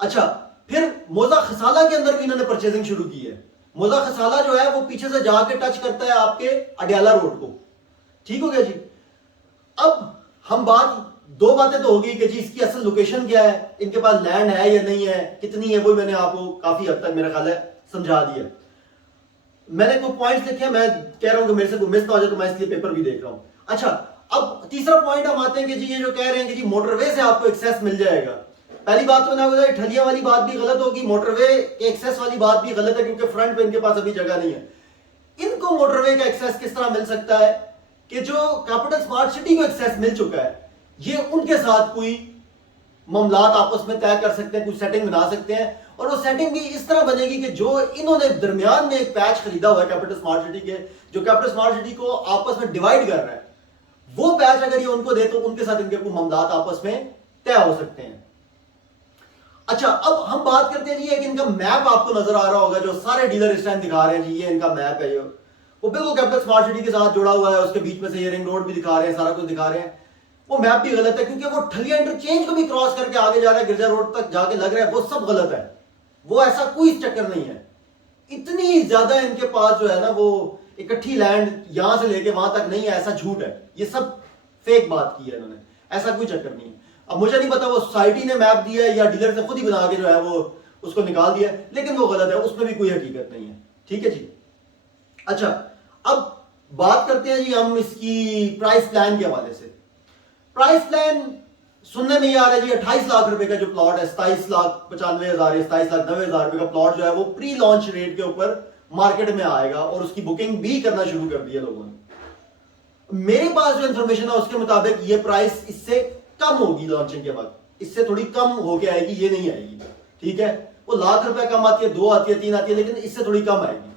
اچھا پھر موزہ خسالہ کے اندر بھی انہوں نے پرچیزنگ شروع کی ہے. موزہ خسالہ جو ہے وہ پیچھے سے جا کے ٹچ کرتا ہے آپ کے اڈیالہ روڈ کو. ٹھیک ہو گیا جی. اب ہم دو باتیں تو ہوگی کہ جی اس کی اصل لوکیشن کیا ہے, ان کے پاس لینڈ ہے یا نہیں ہے, کتنی ہے, وہ میں نے آپ کو کافی حد تک میرا خیال ہے سمجھا دیا. میں نے کوئی پوائنٹس لکھے ہیں, میں کہہ رہا ہوں کہ میرے سے کوئی مس نہ ہو جائے تو میں اس لیے پیپر بھی دیکھ رہا ہوں. اچھا اب تیسرا پوائنٹ ہم آتے ہیں کہ جی یہ جو کہہ رہے ہیں کہ جی موٹر وے سے آپ کو ایکسیس مل جائے گا. پہلی بات تو میں نے ٹھلیاں والی بات بھی غلط ہوگی, موٹر وے کے ایکسیس والی بات بھی غلط ہے کیونکہ فرنٹ پہ ان کے پاس ابھی جگہ نہیں ہے. ان کو موٹر وے کا ایکسیس کس طرح مل سکتا ہے کہ جو کیپٹل اسمارٹ سٹی کو ایکسیس مل چکا ہے, یہ ان کے ساتھ کوئی معاملات آپس میں طے کر سکتے ہیں, کوئی سیٹنگ بنا سکتے ہیں, اور وہ سیٹنگ بھی اس طرح بنے گی کہ جو انہوں نے درمیان میں ایک پیچ خریدا ہوا ہے کیپٹل اسمارٹ سٹی کے, جو کیپٹل اسمارٹ سٹی کو آپس میں ڈیوائیڈ کر رہا ہے, وہ پیچ اگر یہ ان کو دے تو ان کے ساتھ ان کے کوئی معاملات آپس میں طے ہو سکتے ہیں. اچھا اب ہم بات کرتے ہیں جی کہ ان کا میپ آپ کو نظر آ رہا ہوگا جو سارے ڈیلر اس ٹائم دکھا رہے ہیں, جی یہ ان کا میپ ہے, وہ بالکل کیپٹل اسمارٹ سٹی کے ساتھ جڑا ہوا ہے, اس کے بیچ میں سے یہ رنگ روڈ بھی دکھا رہے ہیں, سارا کچھ دکھا رہے ہیں. وہ میپ بھی غلط ہے کیونکہ وہ ٹھلیا انٹرچینج کو بھی کراس کر کے آگے جا رہا ہے, گرجا روڈ تک جا کے لگ رہا ہے, وہ سب غلط ہے. وہ ایسا کوئی چکر نہیں ہے. اتنی زیادہ ان کے پاس جو ہے نا وہ اکٹھی لینڈ یہاں سے لے کے وہاں تک نہیں ہے, ایسا جھوٹ ہے, یہ سب فیک بات کی ہے انہوں نے, ایسا کوئی چکر نہیں ہے. اب مجھے نہیں پتا وہ سوسائٹی نے میپ دیا ہے یا ڈیلر نے خود ہی بنا کے جو ہے وہ اس کو نکال دیا ہے, لیکن وہ غلط ہے, اس میں بھی کوئی حقیقت نہیں ہے. ٹھیک ہے جی. اچھا اب بات کرتے ہیں جی ہم اس کی پرائس پلان کے حوالے سے. پرائس پلان سننے میں یہ آ رہا ہے جی 28 لاکھ روپے کا جو پلاٹ ہے, 27,95,000 27,90,000 روپے کا پلاٹ جو ہے وہ پری لانچ ریٹ کے اوپر مارکیٹ میں آئے گا, اور اس کی بکنگ بھی کرنا شروع کر دی ہے لوگوں نے. میرے پاس جو انفارمیشن ہے اس کے مطابق یہ پرائس اس سے کم ہوگی لانچنگ کے وقت, اس سے تھوڑی کم ہو کے آئے گی, یہ نہیں آئے گی. ٹھیک ہے, وہ لاکھ روپے کم آتی ہے, 2 آتی ہے, 3 آتی ہے, لیکن اس سے تھوڑی کم آئے گی.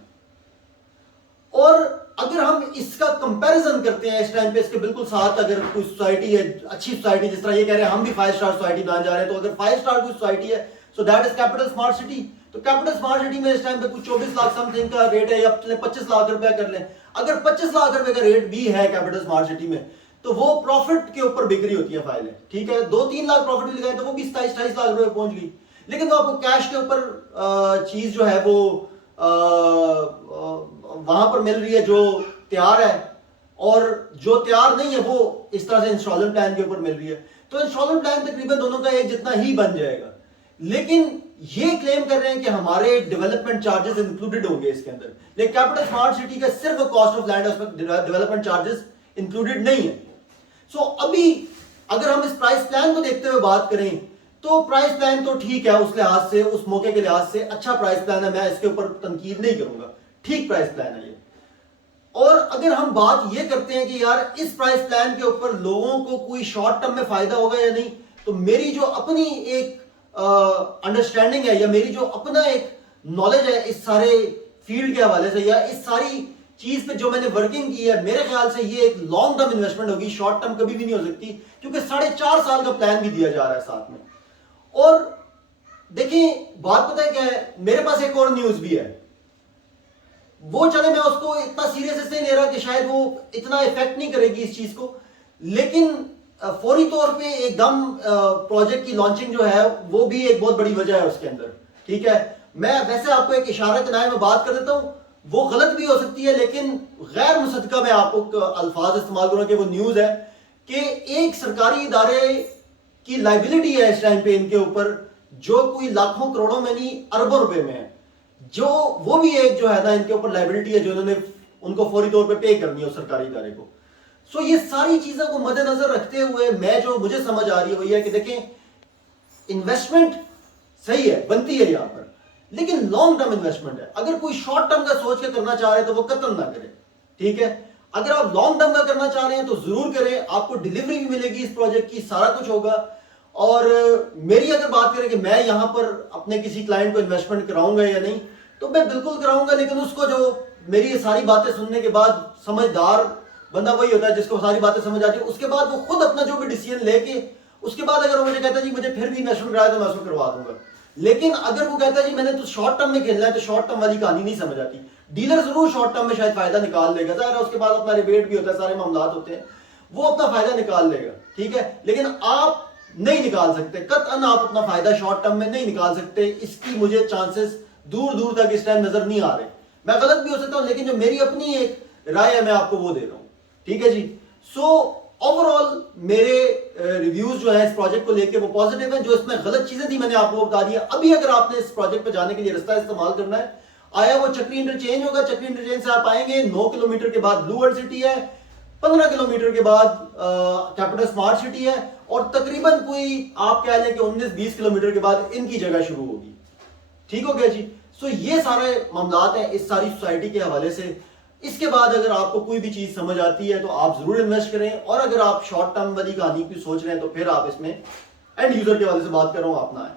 اور اگر ہم اس کا کمپیریزن کرتے ہیں اس ٹائم پہ اس کے بالکل ساتھ, اگر کوئی سوسائٹی ہے اچھی سوسائٹی, جس طرح یہ کہہ رہے ہیں ہم بھی 5 اسٹار سوسائٹی بنانے جا رہے ہیں, تو اگر 5 اسٹار کوئی سوسائٹی ہے so that is capital smart city. تو کیپٹل اسمارٹ سٹی میں اس ٹائم پہ کچھ 24 لاکھ سم تھنگ کا ریٹ ہے, یا 25 لاکھ روپے کر لیں. اگر 25 لاکھ روپے کا ریٹ بھی ہے کیپٹل اسمارٹ سٹی میں تو وہ پروفٹ کے اوپر بکری ہوتی ہے فائل ہے. ٹھیک ہے, 2-3 لاکھ پروفٹ بھی لگائیں تو وہ بھی 27-28 لاکھ روپے پہنچ گئی. لیکن وہ آپ کو کیش کے اوپر چیز جو ہے وہ وہاں پر مل رہی ہے جو تیار ہے, اور جو تیار نہیں ہے وہ اس طرح سے انسٹالمنٹ پلان کے اوپر مل رہی ہے. تو انسٹالمنٹ پلان تقریباً دونوں کا ایک جتنا ہی بن جائے گا, لیکن یہ کلیم کر رہے ہیں کہ ہمارے ڈیولپمنٹ چارجز انکلوڈڈ ہوں گے اس کے اندر. لیکن کیپٹل اسمارٹ سٹی کا صرف کاسٹ آف لینڈ ہے, اس میں ڈیولپمنٹ چارجز انکلوڈڈ نہیں ہے. سو ابھی اگر ہم اس پرائس پلان کو دیکھتے ہوئے بات کریں تو پرائس پلان تو ٹھیک ہے, اس لحاظ سے اس موقع کے لحاظ سے اچھا پرائس پلان ہے, میں اس کے اوپر تنقید نہیں کروں گا, ٹھیک پرائس پلان ہے یہ. اور اگر ہم بات یہ کرتے ہیں کہ یار اس پرائس پلان کے اوپر لوگوں کو کوئی شارٹ ٹرم میں فائدہ ہوگا یا نہیں, تو میری جو اپنی ایک انڈرسٹینڈنگ ہے یا میری جو اپنا ایک نالج ہے اس سارے فیلڈ کے حوالے سے یا اس ساری چیز پہ جو میں نے ورکنگ کی ہے, میرے خیال سے یہ ایک لانگ ٹرم انویسٹمنٹ ہوگی, شارٹ ٹرم کبھی بھی نہیں ہو سکتی, کیونکہ 4.5 سال کا پلان بھی دیا جا رہا ہے ساتھ میں. اور دیکھیں بات پتہ ہے کیا ہے, میرے پاس ایک اور نیوز بھی ہے, وہ چلے میں اس کو اتنا سیریس اس نہیں لے رہا کہ شاید وہ اتنا افیکٹ نہیں کرے گی اس چیز کو, لیکن فوری طور پہ ایک دم پروجیکٹ کی لانچنگ جو ہے وہ بھی ایک بہت بڑی وجہ ہے اس کے اندر. ٹھیک ہے, میں ویسے آپ کو ایک اشارہ کنائے میں بات کر دیتا ہوں, وہ غلط بھی ہو سکتی ہے لیکن غیر مصدقہ میں آپ کو الفاظ استعمال کروں کہ وہ نیوز ہے کہ ایک سرکاری ادارے کی لائبلٹی ہے اس ٹائم پہ ان کے اوپر, جو کوئی لاکھوں کروڑوں میں نہیں اربوں روپے میں ہے, جو وہ بھی ایک جو ہے نا ان کے اوپر لائبلٹی ہے جو انہوں نے ان کو فوری طور پہ پے کرنی ہے اس سرکاری ادارے کو. سو یہ ساری چیزوں کو مد نظر رکھتے ہوئے میں جو مجھے سمجھ آ رہی ہے وہ یہ ہے کہ دیکھیں انویسٹمنٹ صحیح ہے, بنتی ہے یہاں پر, لیکن لانگ ٹرم انویسٹمنٹ ہے. اگر کوئی شارٹ ٹرم کا سوچ کے کرنا چاہ رہے ہیں تو وہ قطعاً نہ کرے. ٹھیک ہے, اگر آپ لانگ ٹرم کا کرنا چاہ رہے ہیں تو ضرور کریں, آپ کو ڈیلیوری بھی ملے گی اس پروجیکٹ کی, سارا کچھ ہوگا. اور میری اگر بات کریں کہ میں یہاں پر اپنے کسی کلائنٹ کو انویسٹمنٹ کراؤں گا یا نہیں, تو میں بالکل کراؤں گا, لیکن اس کو جو میری یہ ساری باتیں سننے کے بعد سمجھدار بندہ وہی ہوتا ہے جس کو ساری باتیں سمجھ آتی ہے, اس کے بعد وہ خود اپنا جو بھی ڈیسیژن لے کے اس کے بعد اگر وہ مجھے کہتا ہے جی مجھے پھر بھی انویسٹمنٹ کرایا تو میں اس کو کروا دوں گا. لیکن اگر وہ کہتا ہے جی میں نے تو شارٹ ٹرم میں کھیلنا ہے تو شارٹ ٹرم والی کہانی نہیں سمجھ آتی. ڈیلر ضرور شارٹ ٹرم میں شاید فائدہ نکال لے گا, ظاہر ہے اس کے بعد اپنا ریبیٹ بھی ہوتا ہے, سارے معاملات ہوتے ہیں, وہ اپنا فائدہ نکال لے گا. ٹھیک ہے, لیکن آپ نہیں نکال سکتے قطعاً، آپ اپنا فائدہ شارٹ ٹرم میں نہیں نکال سکتے. اس کی مجھے چانسز دور دور تک اس ٹائم نظر نہیں آ رہے. میں غلط بھی ہو سکتا ہوں لیکن جو میری اپنی ایک رائے ہے میں آپ کو وہ دے رہا ہوں. ٹھیک ہے جی. سو اوور آل میرے ریویوز جو ہیں اس پروجیکٹ کو لے کے وہ پازیٹیو ہیں. جو اس میں غلط چیزیں تھی میں نے آپ کو بتا دیا. ابھی اگر آپ نے اس پروجیکٹ پہ جانے کے لیے رستہ استعمال کرنا ہے, آیا وہ چکری انٹرچینج ہوگا. چکری انٹرچینج سے آپ آئیں گے, 9 کلومیٹر کے بعد بلو ورلڈ سٹی ہے, 15 کلومیٹر کے بعد کیپٹل اسمارٹ سٹی ہے, اور تقریباً کوئی آپ کہہ لیں کہ 19-20 کلومیٹر کے بعد ان کی جگہ شروع ہوگی. ٹھیک ہو گیا جی. سو یہ سارے معاملات ہیں اس ساری سوسائٹی کے حوالے سے. اس کے بعد اگر آپ کو کوئی بھی چیز سمجھ آتی ہے تو آپ ضرور انویسٹ کریں, اور اگر آپ شارٹ ٹرم والی کہانی کی سوچ رہے ہیں تو پھر آپ اس میں اینڈ یوزر کے حوالے سے بات کر رہا ہوں, آپ نہ آئیں.